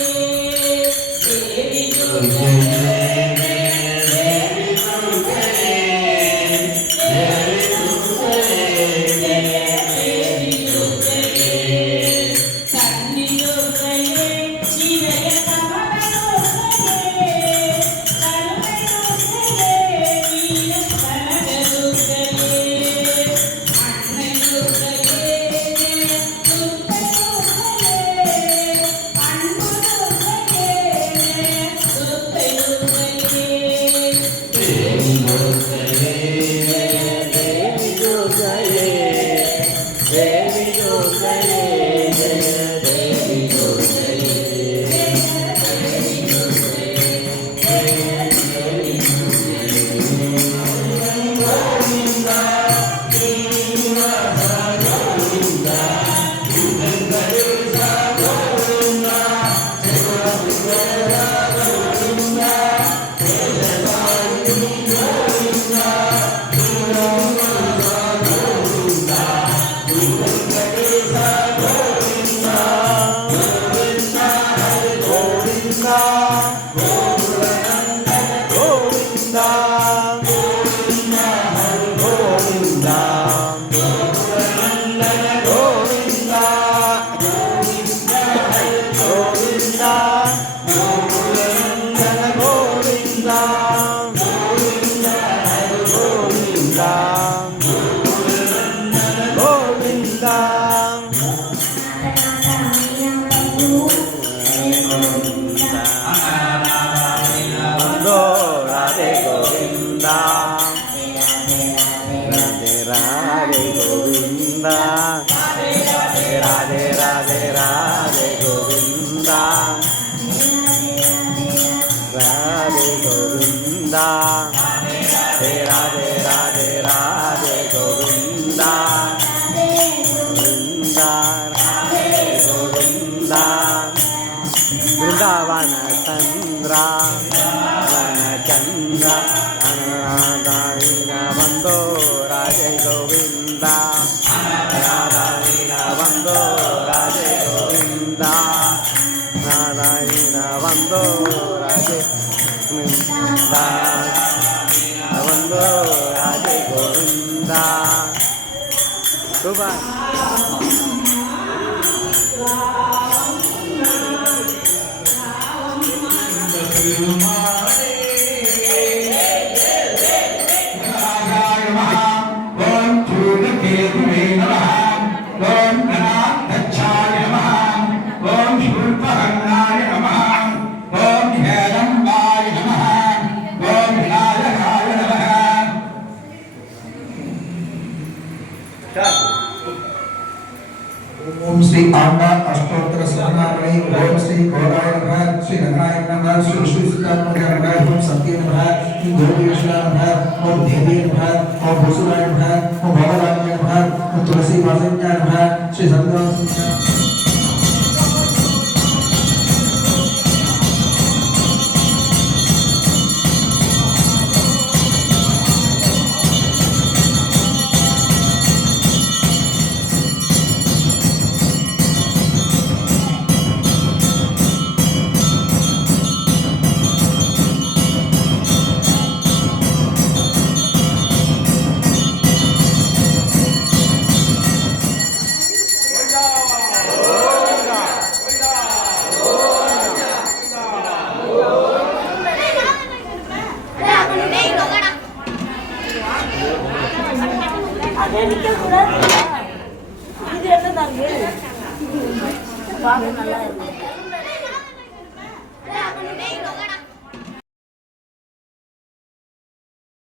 Thank you. Govinda. Radhe Radhe Radhe Radhe Govinda. Govinda Radhe Govinda. Brindavana చంద్ర వన చంద్ర అనరాధాయిన వందో రాజే గోవింద. నారాయణ వందో రాజే గోవింద. నారాయణ వందో రాజే கோவிந்தா அவங்கோ ராஜே கோவிந்தா ओम श्री आंबा अष्टोत्तर सहनामणि ओम श्री गोदाय नमः श्री नगराय नमः श्री श्री सुकात्मजाय नमः ओम सत्य नमः ओम गोपीकृष्णाय नमः ओम देवी नमः ओम भूसुराय नमः ओम भगवानाय नमः ओम तुलसी वासन्याय नमः श्री संतराम இது என்னதாங்க பார்க்க நல்லா இருக்கும்